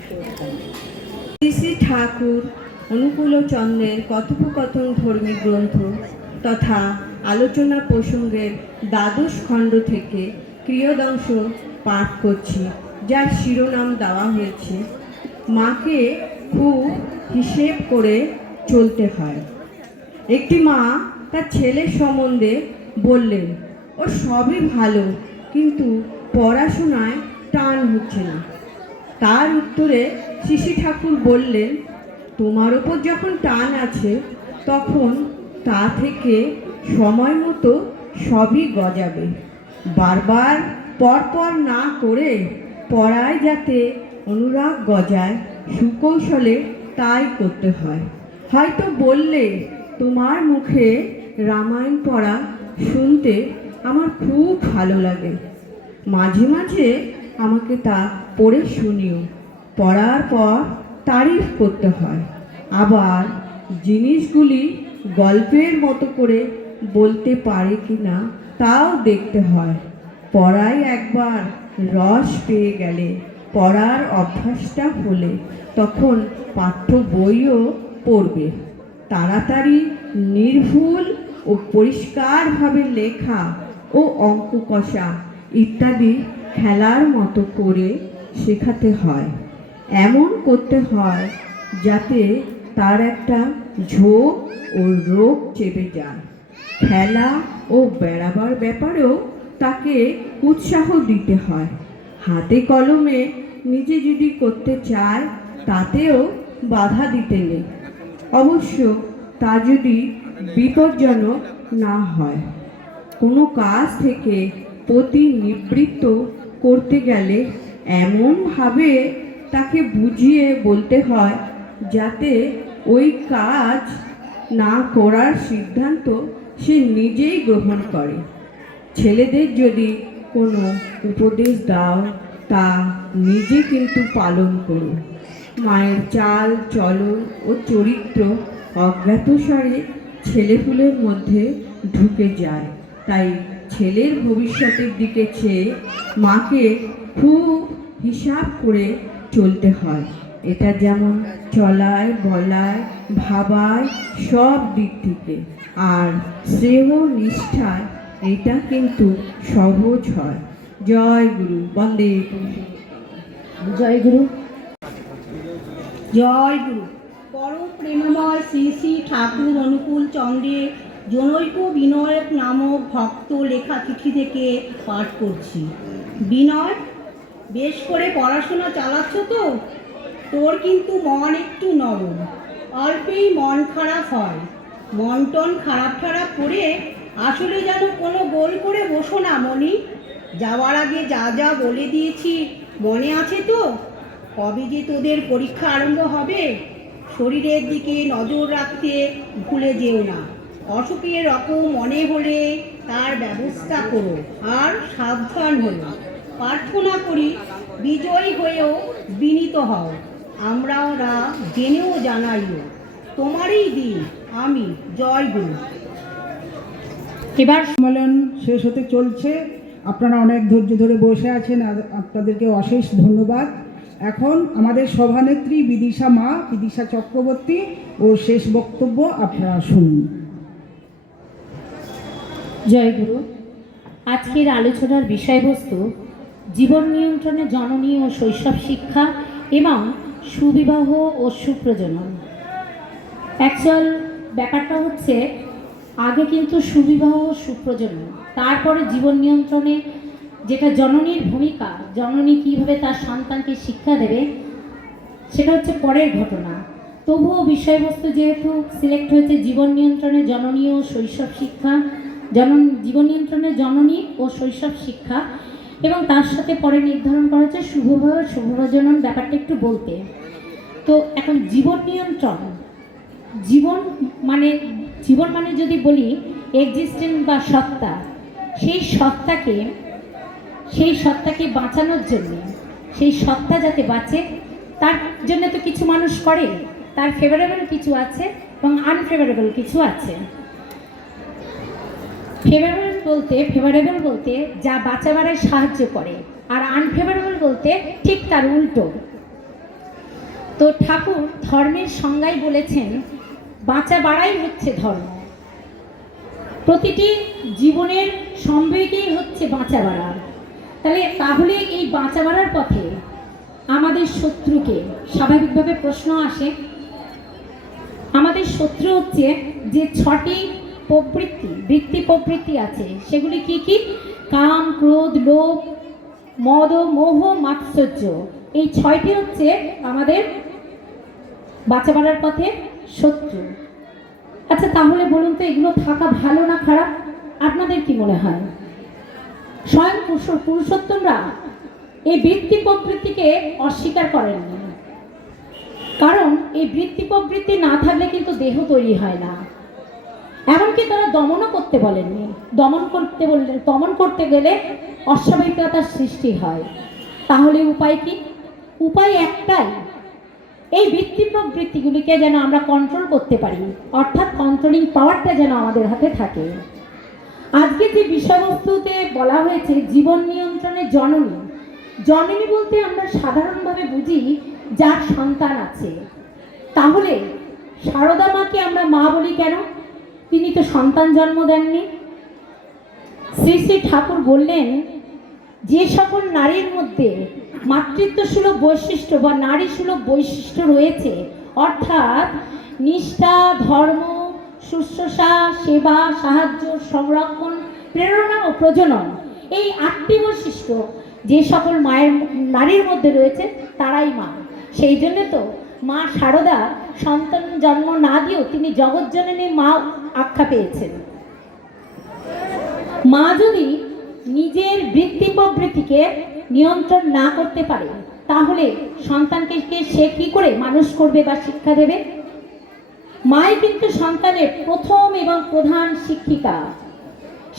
শ্রী শ্রী ঠাকুর অনুকূলচন্দ্রের কথোপকথন ধর্মী গ্রন্থ তথা আলোচনা প্রসঙ্গের দ্বাদশ খণ্ড থেকে ক্রিয়দংশ পাঠ করছি, যার শিরোনাম দেওয়া হয়েছে মাকে খুব হিসেব করে চলতে হয়। একটি মা তার ছেলের সম্বন্ধে বললেন, ও সবই ভালো, কিন্তু পড়াশোনায় টান হচ্ছে না। তার উত্তরে শ্রী ঠাকুর বললেন, তোমার ওপর যখন টান আছে তখন তা থেকে সময় মতো সবই গজাবে। বারবার পরপর না করে পড়ায় যাতে অনুরাগ গজায়, সুকৌশলে তাই করতে হয়। হয়তো বললে, তোমার মুখে রামায়ণ পড়া শুনতে আমার খুব ভালো লাগে, মাঝে মাঝে আমাকে তা পড়ে শুনিও। পড়ার পর তারিফ করতে হয়, আবার জিনিসগুলি গল্পের মতো করে বলতে পারে কি না তাও দেখতে হয়। পড়ায় একবার রস পেয়ে গেলে, পড়ার অভ্যাসটা হলে, তখন পাঠ্য বইও পড়বে। তাড়াতাড়ি নির্ভুল ও পরিষ্কারভাবে লেখা ও অঙ্ক কষা ইত্যাদি খেলার মতো করে শেখাতে হয়। এমন করতে হয় যাতে তার একটা ঝোঁক ও রোগ চেপে যায়। খেলা ও বেড়াবার ব্যাপারেও তাকে উৎসাহ দিতে হয়। হাতে কলমে নিজে যদি করতে চায় তাতেও বাধা দিতে নেই, অবশ্য তা যদি বিপজ্জনক না হয়। কোনো কাজ থেকে প্রতিনিবৃত্ত করতে গেলে এমনভাবে তাকে বুঝিয়ে বলতে হয় যাতে ওই কাজ না করার সিদ্ধান্ত সে নিজেই গ্রহণ করে। ছেলেদের যদি কোনো উপদেশ দাও তা নিজে কিন্তু পালন করো। মায়ের চাল চলন ও চরিত্র অজ্ঞাতসারে ছেলেপুলের মধ্যে ঢুকে যায়। তাই ছেলের ভবিষ্যতের দিকে চেয়ে মাকে খুব হিসাব করে চলতে হয়। এটা যেমন চলায়, বলায়, ভাবায় সব দিক থেকে। আর শ্রেয় নিষ্ঠায় এটা কিন্তু সহজ হয়। জয় গুরু, বন্দে জয় গুরু। জয় গুরু। পরম প্রেমময় শ্রী শ্রী ঠাকুর অনুকূল চন্দ্রের জনৈক বিনয়ক নামক ভক্ত লেখা চিঠি থেকে পাঠ করছি। বিনয়, বেশ করে পড়াশোনা চালাচ্ছ তো? তোর কিন্তু মন একটু নরম, অল্পেই মন খারাপ হয়। মন টন খারাপ খারাপ করে আসলে যেন কোনো গোল করে বসো না মনি। যাওয়ার আগে যা যা বলে দিয়েছি মনে আছে তো? কবে যে তোদের পরীক্ষা আরম্ভ হবে? শরীরের দিকে নজর রাখতে ভুলে যেও না। অসুখের রকম মনে হলে তার ব্যবস্থা করো, আর সাবধান হও। প্রার্থনা করি বিজয়ী হয়েও বিনীত হও। আমরাও জেনেও জানাইও, তোমারই দিন আমি। জয় গুরু। এবার সম্মেলন শেষ হতে চলছে। আপনারা অনেক ধৈর্য ধরে বসে আছেন, আর আপনাদেরকে অশেষ ধন্যবাদ। এখন আমাদের সভানেত্রী বিদিশা চক্রবর্তী ও শেষ বক্তব্য আপনারা শুনুন। জয় গুরু। আজকের আলোচনার বিষয়বস্তু জীবন নিয়ন্ত্রণে জননী ও শৈশব শিক্ষা এবং সুবিবাহ ও সুপ্রজনন। অ্যাকচুয়াল ব্যাপারটা হচ্ছে, আগে কিন্তু সুবিবাহ ও সুপ্রজনন, তারপরে জীবন নিয়ন্ত্রণে যেটা জননীর ভূমিকা, জননী কীভাবে তার সন্তানকে শিক্ষা দেবে, সেটা হচ্ছে পরের ঘটনা। তবুও বিষয়বস্তু যেহেতু সিলেক্ট হয়েছে জীবন নিয়ন্ত্রণে জননী ও শৈশব শিক্ষা, জীবন নিয়ন্ত্রণে জননী ও শৈশব শিক্ষা, এবং তার সাথে পরে নির্ধারণ করা হয়েছে শুভবিবাহ শুভপ্রজনন ব্যাপারটা একটু বলতে। তো এখন জীবন নিয়ন্ত্রণ, জীবন মানে যদি বলি এক্সিস্টেন্স বা সত্তা, সেই সত্তাকে বাঁচানোর জন্য, সেই সত্তা যাতে বাঁচে তার জন্য তো কিছু মানুষ করে, তার ফেভারেবল কিছু আছে এবং আনফেভারেবল কিছু আছে। ফেভারেবল বলতে যা বাঁচাবারে সাহায্য করে, আর আনফেভারেবল বলতে ঠিক তার উল্টো। তো ঠাকুর ধর্মের সংজ্ঞায় বলেছেন, বাঁচা বাড়াই হচ্ছে ধর্ম। প্রতিটি জীবনের সম্বেগই হচ্ছে বাঁচা বাড়া। তাহলে এই বাঁচা বাড়ার পথে আমাদের শত্রুকে স্বাভাবিকভাবে প্রশ্ন আসে, আমাদের শত্রু হচ্ছে যে 6টি বৃত্তি প্রবৃত্তি আছে, সেগুলি কি কি? কাম, ক্রোধ, লোভ, মদ, মোহ, মাৎসর্য। এই 6টি হচ্ছে আমাদের বাঁচা বাড়ার পথে শত্রু। আচ্ছা, তাহলে বলুন তো এগুলো থাকা ভালো না খারাপ? আপনাদের কি মনে হয়? স্বয়ং পুরুষোত্তমরা এই বৃত্তি প্রবৃত্তিকে অস্বীকার করেননি, কারণ এই বৃত্তি প্রবৃত্তি না থাকলে কিন্তু দেহ তৈরি হয় না। এমনকি তারা দমনও করতে বলেননি। দমন করতে গেলে অস্বাভাবিকতার সৃষ্টি হয়। তাহলে উপায় কি? উপায় একটাই, এই বৃত্তি প্রবৃত্তিগুলিকে যেন আমরা কন্ট্রোল করতে পারি, অর্থাৎ কন্ট্রোলিং পাওয়ারটা যেন আমাদের হাতে থাকে। আজকে যে বিষয়বস্তুতে বলা হয়েছে জীবন নিয়ন্ত্রণের জননী, জননী বলতে আমরা সাধারণভাবে বুঝি যার সন্তান আছে। তাহলে সারদা মাকে আমরা মা বলি কেন? তিনি তো সন্তান জন্ম দেননি। শ্রী শ্রী ঠাকুর বললেন, যে সকল নারীর মধ্যে মাতৃত্ব সুলভ বৈশিষ্ট্য বা নারী সুলভ বৈশিষ্ট্য রয়েছে, অর্থাৎ নিষ্ঠা, ধর্ম, শুশ্রূষা, সেবা, সাহায্য, সংরক্ষণ, প্রেরণা ও প্রজনন, এই 8টি বৈশিষ্ট্য যে সকল নারীর মধ্যে রয়েছে তারাই মা। সেই জন্য তো মা সারদা সন্তান জন্ম না দিয়েও তিনি জগজ্জননী মা আখ্যা পেয়েছেন। মা যদি নিজের বৃত্তি প্রবৃত্তিকে নিয়ন্ত্রণ না করতে পারে, তাহলে সন্তানকে সে কি করে মানুষ করবে বা শিক্ষা দেবে? মাই কিন্তু সন্তানের প্রথম এবং প্রধান শিক্ষিকা।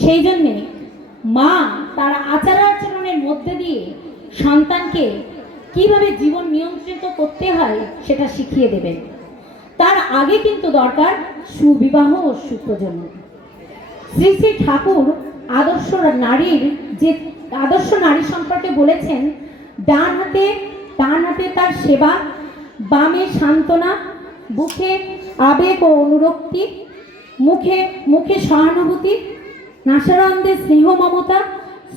সেই জন্যে মা তার আচার আচরণের মধ্যে দিয়ে সন্তানকে কিভাবে জীবন নিয়ন্ত্রিত করতে হয় সেটা শিখিয়ে দেবেন। তার আগে কিন্তু দরকার সুবিবাহ ও সুপ্রজনন। শ্রী শ্রী ঠাকুর আদর্শ নারী সম্পর্কে বলেছেন, ডান হাতে তার সেবা, বামে সান্ত্বনা, বুকে আবেগ ও অনুরক্তি, মুখে সহানুভূতি, নাসারন্ধে স্নেহ মমতা,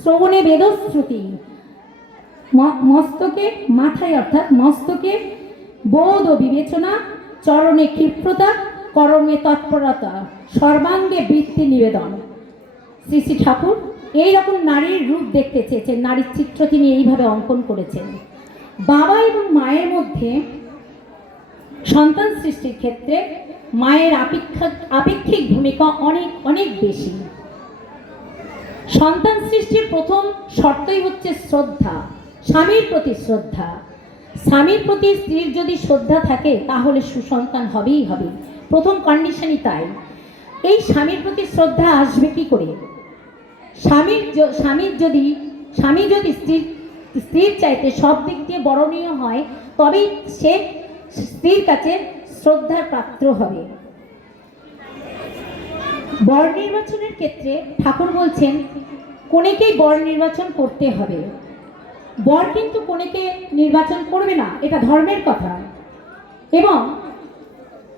শ্রবণে বেদশ্রুতি, মস্তকে বোধ ও বিবেচনা, চরণে ক্ষিপ্রতা, করণে তৎপরতা, সর্বাঙ্গে বৃত্তি নিবেদন। শ্রী শ্রী ঠাকুর এইরকম নারীর রূপ দেখতে চেয়েছেন, নারীর চিত্র তিনি এইভাবে অঙ্কন করেছেন। বাবা এবং মায়ের মধ্যে সন্তান সৃষ্টির ক্ষেত্রে মায়ের আপেক্ষিক ভূমিকা অনেক অনেক বেশি। সন্তান সৃষ্টির প্রথম শর্তই হচ্ছে শ্রদ্ধা, স্বামীর প্রতি শ্রদ্ধা। স্বামীর প্রতি স্ত্রীর যদি শ্রদ্ধা থাকে তাহলে সুসন্তান হবেই হবে, প্রথম কন্ডিশনই তাই। এই স্বামীর প্রতি শ্রদ্ধা আসবে কি করে? স্বামী যদি স্ত্রীর চাইতে সব দিক দিয়ে বরণীয় হয়, তবেই সে স্ত্রীর কাছে শ্রদ্ধার পাত্র হবে। বর নির্বাচনের ক্ষেত্রে ঠাকুর বলছেন, কনেকেই বর নির্বাচন করতে হবে। বর কিন্তু কনেকে নির্বাচন করবে না, এটা ধর্মের কথা। এবং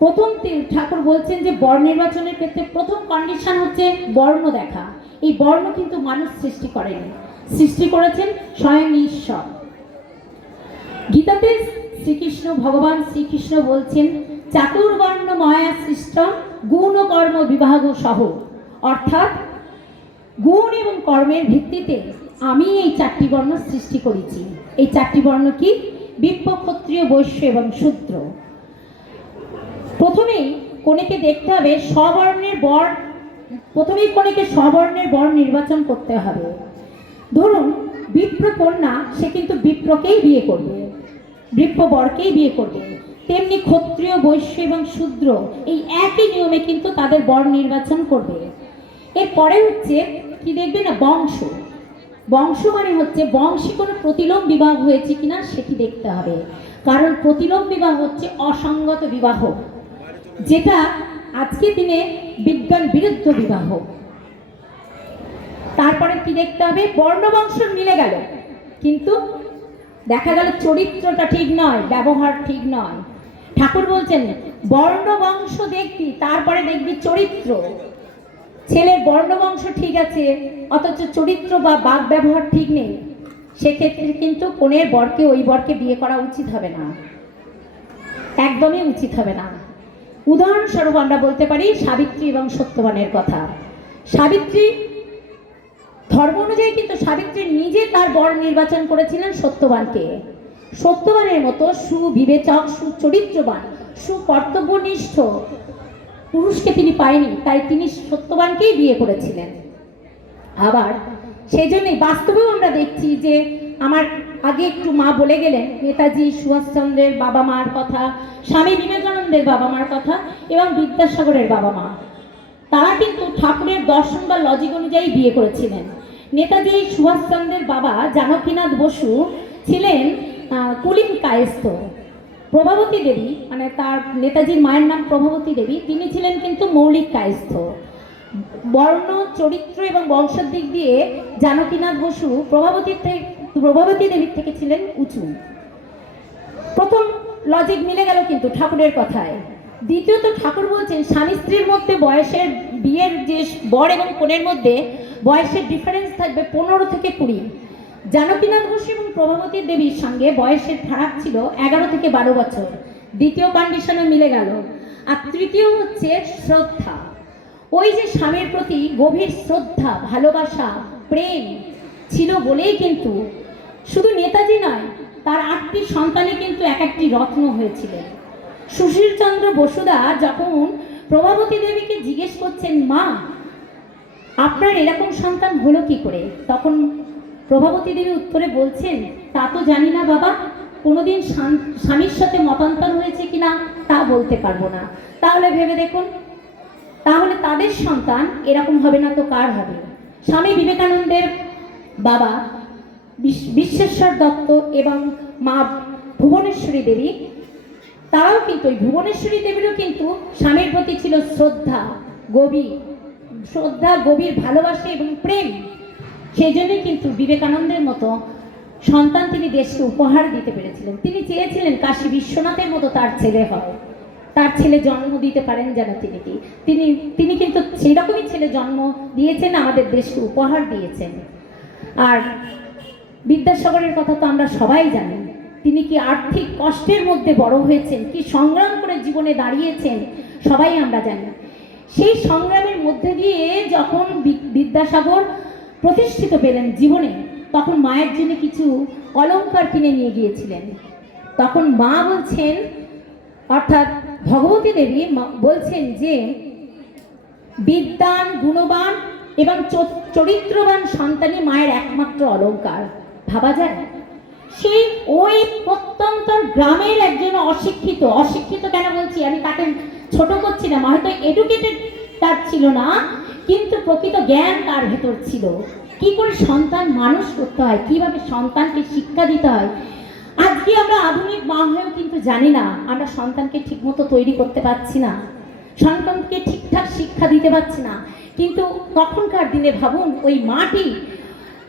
প্রথম ঠাকুর বলছেন যে বর নির্বাচনের ক্ষেত্রে প্রথম কন্ডিশন হচ্ছে বর্ণ দেখা। এই বর্ণ কিন্তু মানুষ সৃষ্টি করেনি, সৃষ্টি করেছেন স্বয়ং ঈশ্বর। গীতাতে ভগবান শ্রীকৃষ্ণ বলছেন, চাতুর্বর্ণ ময়া সৃষ্টম গুণ কর্ম বিভাগ সহ, অর্থাৎ গুণ এবং কর্মের ভিত্তিতে আমি এই 4টি বর্ণ সৃষ্টি করেছি। এই 4টি বর্ণ কি? বিপ্র, ক্ষত্রিয়, বৈশ্য এবং শূদ্র। প্রথমেই কনেকে দেখতে হবে স্ববর্ণের বর, কনেকে স্ববর্ণের বর নির্বাচন করতে হবে। ধরুন বিপ্র কন্যা, সে কিন্তু বিপ্রকেই বিয়ে করবে, বিপ্র বরকেই বিয়ে করবে। তেমনি ক্ষত্রিয়, বৈশ্য এবং শূদ্র এই একই নিয়মে কিন্তু তাদের বর নির্বাচন করবে। এরপরে হচ্ছে কি দেখবে না, বংশ মানে হচ্ছে বংশী কোনো প্রতিলোম বিবাহ হয়েছে কিনা সেটি দেখতে হবে। কারণ প্রতিলোম বিবাহ হচ্ছে অসঙ্গত বিবাহ, যেটা আজকের দিনে বিজ্ঞান বিরুদ্ধ বিবাহ। তারপরে কি দেখতে হবে, বর্ণবংশ মিলে গেল কিন্তু দেখা গেল চরিত্রটা ঠিক নয়, ব্যবহার ঠিক নয়। ঠাকুর বলছেন বর্ণবংশ দেখবি, তারপরে দেখবি চরিত্র। ছেলের বর্ণবংশ ঠিক আছে অথচ চরিত্র বা বাক ব্যবহার ঠিক নেই, সেক্ষেত্রে কিন্তু কনের বরকে ওই বরকে বিয়ে করা উচিত হবে না, একদমই উচিত হবে না। উদাহরণস্বরূপ আমরা বলতে পারি সাবিত্রী এবং সত্যবানের কথা। সাবিত্রী ধর্ম অনুযায়ী কিন্তু সাবিত্রী নিজে তার বর নির্বাচন করেছিলেন সত্যবানকে। সত্যবানের মতো সুবিবেচক, সুচরিত্রবান, সুকর্তব্যনিষ্ঠ পুরুষকে তিনি পায়নি, তাই তিনি সত্যবানকেই বিয়ে করেছিলেন। আবার সেই জন্যই বাস্তবেও আমরা দেখছি যে আমার আগে একটু মা বলে গেলেন নেতাজি সুভাষচন্দ্রের বাবা মার কথা, স্বামী বিবেকানন্দের বাবা মার কথা এবং বিদ্যাসাগরের বাবা মা, তারা কিন্তু ঠাকুরের দর্শন বা লজিক অনুযায়ী বিয়ে করেছিলেন। নেতাজি সুভাষচন্দ্রের বাবা জানকীনাথ বসু ছিলেন কুলীন কায়স্থ। প্রভাবতী দেবী, মানে তার নেতাজির মায়ের নাম প্রভাবতী দেবী, তিনি ছিলেন কিন্তু মৌলিক কায়স্থ। বর্ণ, চরিত্র এবং বংশের দিক দিয়ে জানকীনাথ বসু প্রভাবতী দেবীর থেকে ছিলেন উঁচু। প্রথম লজিক মিলে গেল কিন্তু ঠাকুরের কথায়। দ্বিতীয়ত ঠাকুর বলছেন স্বামী স্ত্রীর মধ্যে বয়সের, বিয়ের যে বর এবং কনের মধ্যে বয়সের ডিফারেন্স থাকবে 15 থেকে 20। জানকীনাথ বসু এবং প্রভাবতী দেবীর সঙ্গে বয়সের ফারাক ছিল 11 থেকে 12 বছর। দ্বিতীয় কন্ডিশনে মিলে গেল। আর তৃতীয় হচ্ছে শ্রদ্ধা। ওই যে স্বামীর প্রতি গভীর শ্রদ্ধা, ভালোবাসা, প্রেম ছিল বলেই কিন্তু শুধু নেতাজি নয়, তার 8টি সন্তানই কিন্তু এক একটি রত্ন হয়েছিলেন। সুশীলচন্দ্র বসুদা যখন প্রভাবতী দেবীকে জিজ্ঞেস করছেন, মা আপনার এরকম সন্তান হলো কি করে, তখন প্রভাবতী দেবী উত্তরে বলছেন, তা তো জানি না বাবা, কোনোদিন স্বামীর সাথে মতান্তর হয়েছে কিনা তা বলতে পারবো না। তাহলে ভেবে দেখুন, তাহলে তাদের সন্তান এরকম হবে না তো কার হবে? স্বামী বিবেকানন্দের বাবা বিশ্বেশ্বর দত্ত এবং মা ভুবনেশ্বরী দেবী, তারাও কিন্তু ওই ভুবনেশ্বরী দেবীরও কিন্তু স্বামীর প্রতি ছিল শ্রদ্ধা, গভীর ভালোবাসা এবং প্রেম। সেই জন্যই কিন্তু বিবেকানন্দের মতো সন্তান তিনি দেশকে উপহার দিতে পেরেছিলেন। তিনি চেয়েছিলেন কাশী বিশ্বনাথের মতো তার ছেলে হয়, তার ছেলে জন্ম দিতে পারেন যেন তিনি কিন্তু সেই রকমই ছেলে জন্ম দিয়েছেন, আমাদের দেশকে উপহার দিয়েছেন। আর বিদ্যাসাগরের কথা তো আমরা সবাই জানি, তিনি কি আর্থিক কষ্টের মধ্যে বড় হয়েছেন, কি সংগ্রাম করে জীবনে দাঁড়িয়েছেন সবাই আমরা জানি। সেই সংগ্রামের মধ্যে দিয়ে যখন বিদ্যাসাগর প্রতিষ্ঠিত পেলেন জীবনে, তখন মায়ের জন্য কিছু অলংকার কিনে নিয়ে গিয়েছিলেন। তখন মা বলছেন, অর্থাৎ ভগবতী দেবী বলছেন যে বিদ্যান, গুণবান এবং চরিত্রবান সন্তানই মায়ের একমাত্র অলংকার। ভাবা যায়, সেই ওই প্রত্যন্তর গ্রামের একজন অশিক্ষিত কেন বলছি, আমি তাকে ছোট করছি না, হয়তো এডুকেটেড তার ছিল না, কিন্তু প্রকৃত জ্ঞান তার ভেতর ছিল। কি করে সন্তান মানুষ করতে হয়, কিভাবে সন্তানকে শিক্ষা দিতে হয়। আজকে আমরা আধুনিক মা হয়েও কিন্তু জানি না, আমরা সন্তানকে ঠিকমতো তৈরি করতে পারছি না, সন্তানকে ঠিকঠাক শিক্ষা দিতে পারছি না। কিন্তু তখনকার দিনে ভাবুন, ওই মাটি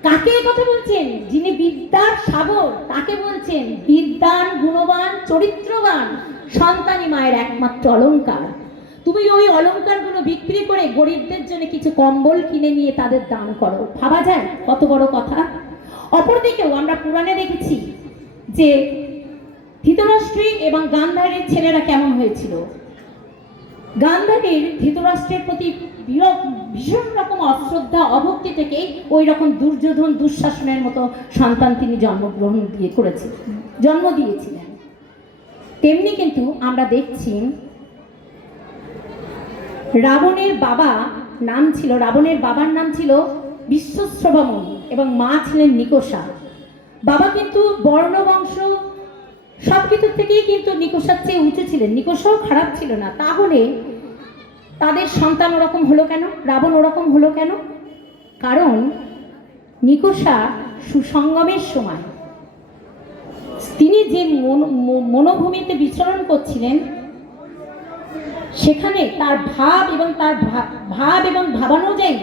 কাকে কথা বলছেন, যিনি বিদ্যার সাগর, তাকে বলছেন বিদ্যান, গুণবান, চরিত্রবান সন্তানই মায়ের একমাত্র অলংকার। তুমি ওই অলংকারগুলো বিক্রি করে গরিবদের জন্য কিছু কম্বল কিনে নিয়ে তাদের দান করো। ভাবা যায় কত বড় কথা। অপরদিকেও আমরা পুরাণে দেখেছি যে ধৃতরাষ্ট্রী এবং গান্ধারীর ছেলেরা কেমন হয়েছিল। গান্ধারীর ধৃতরাষ্ট্রের প্রতি ভীষণ রকম অশ্রদ্ধা, অভক্তি থেকেই ওই রকম দুর্যোধন, দুঃশাসনের মতো সন্তান তিনি জন্ম দিয়েছিলেন। তেমনি কিন্তু আমরা দেখছি রাবণের বাবার নাম ছিল বিশ্বশ্রভামণি এবং মা ছিলেন নিকষা। বাবা কিন্তু বর্ণ, বংশ সব কিছুর থেকেই কিন্তু নিকষার চেয়ে উঁচু ছিলেন, নিকষাও খারাপ ছিল না। তাহলে তাদের সন্তান ওরকম হলো কেন, রাবণ ওরকম হলো কেন? কারণ নিকষা সুসঙ্গমের সময় তিনি যে মনোভূমিতে বিচরণ করছিলেন, সেখানে তার ভাব এবং ভাবানুযায়ী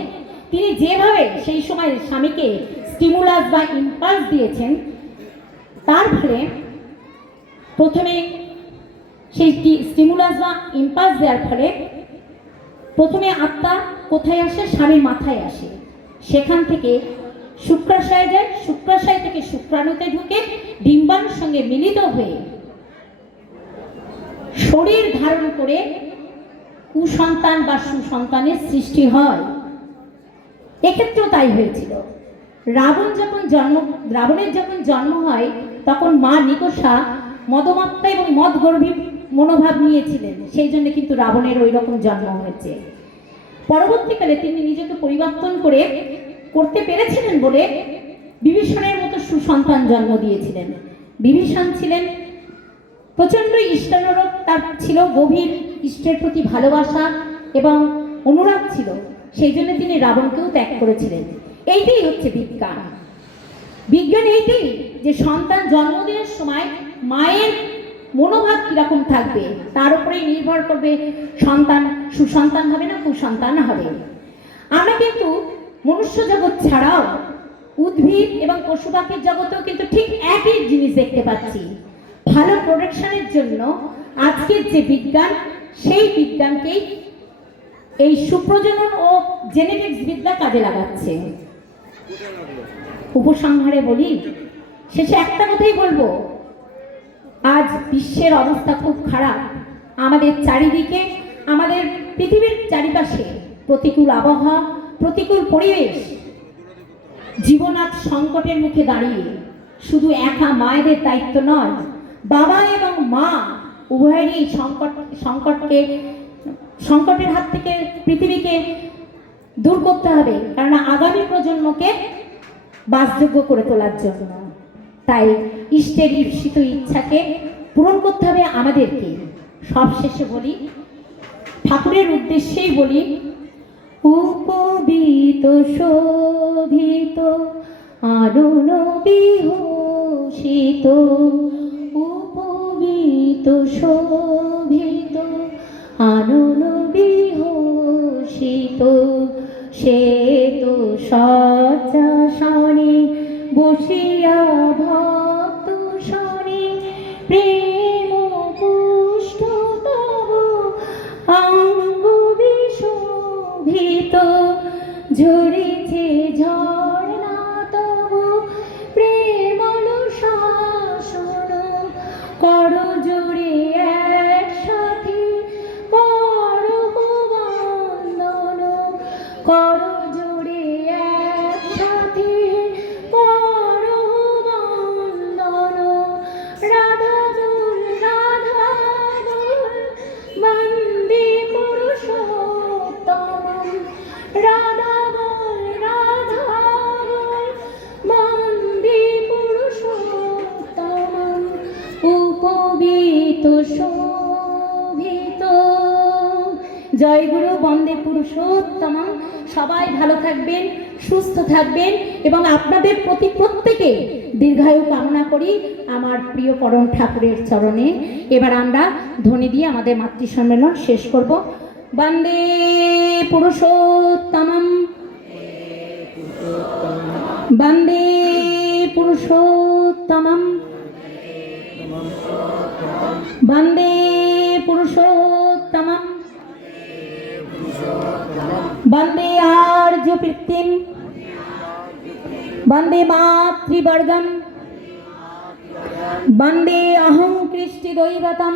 তিনি যেভাবে সেই সময় স্বামীকে স্টিমুলাস বা ইম্পালস দিয়েছেন, তার ফলে প্রথমে সেই স্টিমুলাস বা ইম্পালস দেওয়ার ফলে প্রথমে আত্মা কোথায় আসে, স্বামীর মাথায় আসে। সেখান থেকে শুক্রাশয়ে যায়, শুক্রাশয় থেকে শুক্রাণুতে ঢুকে ডিম্বাণুর সঙ্গে মিলিত হয়ে শরীর ধারণ করে কুসন্তান বা সুসন্তানের সৃষ্টি হয়। এক্ষেত্রেও তাই হয়েছিল। রাবণের যখন জন্ম হয় তখন মা নিকষা মদমাত্মা এবং মদগর্ভী মনোভাব নিয়েছিলেন, সেই জন্য কিন্তু রাবণের ওই রকম জন্ম হয়েছে। পরবর্তীকালে তিনি নিজেকে পরিবর্তন করতে পেরেছিলেন বলে বিভীষণের মতো সুসন্তান জন্ম দিয়েছিলেন। বিভীষণ ছিলেন প্রচণ্ড ইষ্টানুরোগ, তার ছিল গভীর ইষ্টের প্রতি ভালোবাসা এবং অনুরাগ ছিল, সেই জন্য তিনি রাবণকেও ত্যাগ করেছিলেন। এইটাই হচ্ছে বিজ্ঞান। বিজ্ঞান এইটাই যে সন্তান জন্ম দেওয়ার সময় মায়ের মনোভাব কিরকম থাকবে তার উপরেই নির্ভর করবে সন্তান সুসন্তান হবে না কুসন্তান হবে। আমরা কিন্তু মনুষ্য জগৎ ছাড়াও উদ্ভিদ এবং পশু পাখির জগতেও কিন্তু ঠিক একই জিনিস দেখতে পাচ্ছি। ভালো প্রোডাকশনের জন্য আজকের যে বিজ্ঞান, সেই বিজ্ঞানকেই এই সুপ্রজনন ও জেনেটিক্স বিদ্যা কাজে লাগাচ্ছে। উপসংহারে বলি, শেষে একটা কথাই বলবো, আজ বিশ্বের অবস্থা খুব খারাপ। আমাদের চারিদিকে, আমাদের পৃথিবীর চারিপাশে প্রতিকূল আবহাওয়া, প্রতিকূল পরিবেশ, জীবন আজ সংকটের মুখে দাঁড়িয়ে। শুধু একা মায়েদের দায়িত্ব নয়, বাবা এবং মা উভয়েরই সংকটের হাত থেকে পৃথিবীকে দূর করতে হবে, কারণ আগামী প্রজন্মকে বাসযোগ্য করে তোলার জন্য। তাই ইষ্টের ঈপ্সিত ইচ্ছাকে পূরণ করতে হবে আমাদেরকে। সবশেষে বলি, ঠাকুরের উদ্দেশ্যেই বলি, উপবিত শোভিত আরুণ বিহূষিত, উপবিত শোভিত আরুণ বিহূষিত, সে তো শয্যাসনে বসিয়া ভক্ত শনে প্রেম পুষ্ট তব অঙ্গ বিশোভিত, ঝরেছে ঝর্ণা তব প্রেমল শাসন, কর জোরে একসাথে কর বন্দন, কর জোরে একসাথে কর বন্দন, রাধা গোল রাধা গোল বন্দে পুরুষোত্তম, রাধা গোল রাধা গোল বন্দে পুরুষোত্তম, উপবিত শোভিত। জয় গুরু, বন্দে পুরুষোত্তম। সবাই ভালো থাকবেন, সুস্থ থাকবেন এবং আপনাদের প্রতি প্রত্যেকে দীর্ঘায়ু কামনা করি আমার প্রিয় পরম ঠাকুরের চরণে। এবার আমরা ধ্বনি দিয়ে আমাদের মাতৃ সম্মেলন শেষ করব। বন্দে পুরুষোত্তমম, বন্দে পুরুষোত্তমম, বন্দে পুরুষোত্তমম, বন্দে আর্য পৃথিবীম, বন্দে মাতৃবর্গম, বন্দে অহং কৃষ্টি দৈবতম।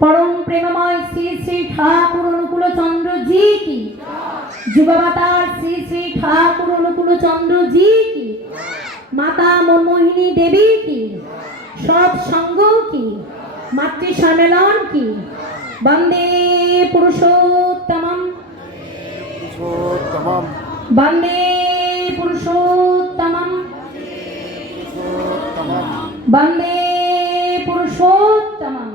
পরম প্রেমময় শ্রী শ্রী ঠাকুর অনুকূল চন্দ্র জি কি, যুবাবতার শ্রী শ্রী ঠাকুর অনুকূল চন্দ্র জি কি, মাতা মনমোহিনী দেবী কি, সৎ সঙ্গ কি, মাতৃ সম্মেলন কি। বন্দে পুরুষোত্তমম, বন্দে পুরুষোত্তমম, বন্দে পুরুষোত্তমম।